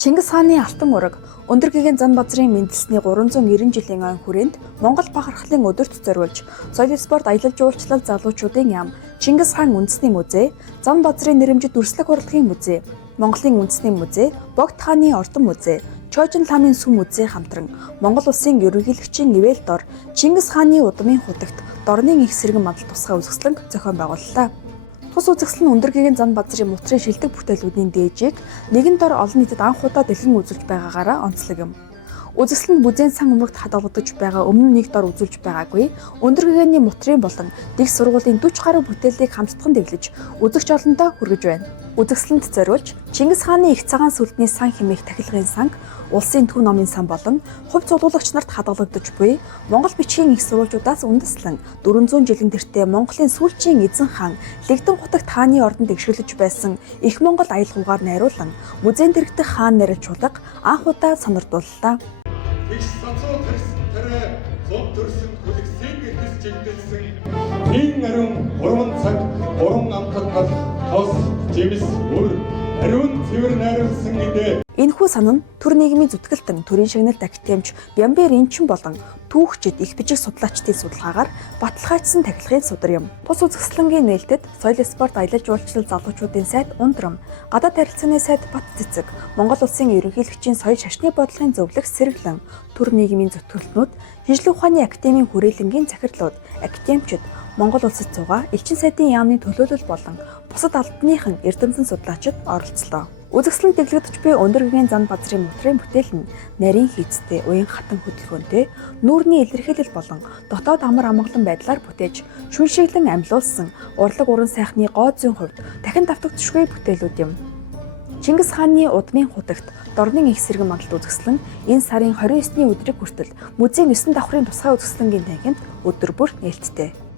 Чингис хааны алтан ураг өндөр гэгээн Занбазрын мэндэлсний 390 жилийн ой хүрээнд Монгол бахархлын өдөрт зориулж соёл спорт аялал жуулчлал залуучуудын яам Чингис хаан үндэсний музей, Занбазрын нэрэмжит дүрслэх урлагийн музей, Монголын үндэсний музей, Богд хааны ордон музей, Чойжин ламын сүм музей хамтран Монгол улсын ерөнхийлөгчийн ивэл дор Чингис хааны удмын хутагт дорны их сэргэн мандал тусгай үзэсгэлэнг зохион байгууллаа. Тус үзэсгэлэн өндөр гэгээн Занбазрын мутрын шилдэг бүтээлүүдийн дээжийг нэгэн дор олон нийтэд анх удаа дэлгэн үзүүлж байгаагаараа онцлог юм. Үзэсгэлэнд музейн сан өмнөгт хадгалагдаж байгаа өмнө нэг дор үзүүлж байгаагүй өндөр гэгээний мутрын болон дэг сургуулийн 40 гаруй бүтээлийг хамтдхан дэвлэж үзэгч олондоо хүргэж байна. Үзэсгэлэнт зориулж Чингис хааны их цагаан сүлдний сан хэмээх тахилгын санг, улсын төв номын сан болон хувь цуглуулагч нарт хадгалагдаж буй Монгол бичгийн их сурвалжуудаас үндэслэн 400 жилийн тэртээ Монголын сүүлчийн эзэн хаан Лэгдэн хутагт хааны ордонд эгшгэлж байсан их Монгол аялгаугаар найруулан музейн дэрэгдэх хаан нарийн чулга анх удаа сонирдууллаа. Их сацуу тэрэ зон төрсөн хүлэгсийн гэхс жигдэлсэн ийн ариун 3 цаг 3 амтад гал тос жимс өр ариун цэвэр найруулсан идэ. Энэхүү сан нь төр нийгмийн зүтгэлтэн төрийн шагналт академич Бямбер Энчин болон түүхчид их бичиг судлаачдын судалгаагаар баталгаажсан тахилгын судар юм. Тус үзэсгэлэнгийн нээлтэд соёл спорт аялал жуулчлал залуучуудын сайд Ундрам, гадаад харилцааны сайд Бат Цэцэг, Монгол улсын ерөнхийлөгчийн соёл шашны бодлогын зөвлөх Сэргэлэн, төр нийгмийн зүтгэлтнүүд, шинжлэх ухааны академийн хүрээлэнгийн захирлууд, академичид, Монгол улсад суугаа элчин сайдын яамны төлөөлөл болон бусад албаныхан эрдэмтэн судлаачид оролцлоо. Үзэсгэлэнт дэглэгдэж буй өндөр гэгээн Занбазрын мутрын бүтээл нь нарийн хийцтэй, уян хатан хөдөлгөөнтэй, нүүрний илэрхийлэл болон дотоод амар амгалан байдлаар бүтээж, шүншиглэн амьлуулсан урлаг уран сайхны гоо зүйн хувьд дахин давтагдчихгүй бүтээлүүд юм. Чингис хааны удмын хутагт дорны их сэргэн мандалд үзэсгэлэн энэ сарын 29-ны өдрийг хүртэл музейн 9 давхрын тусгай үзэсгэлэнгийн танхимд өдөр бүр нээлттэй.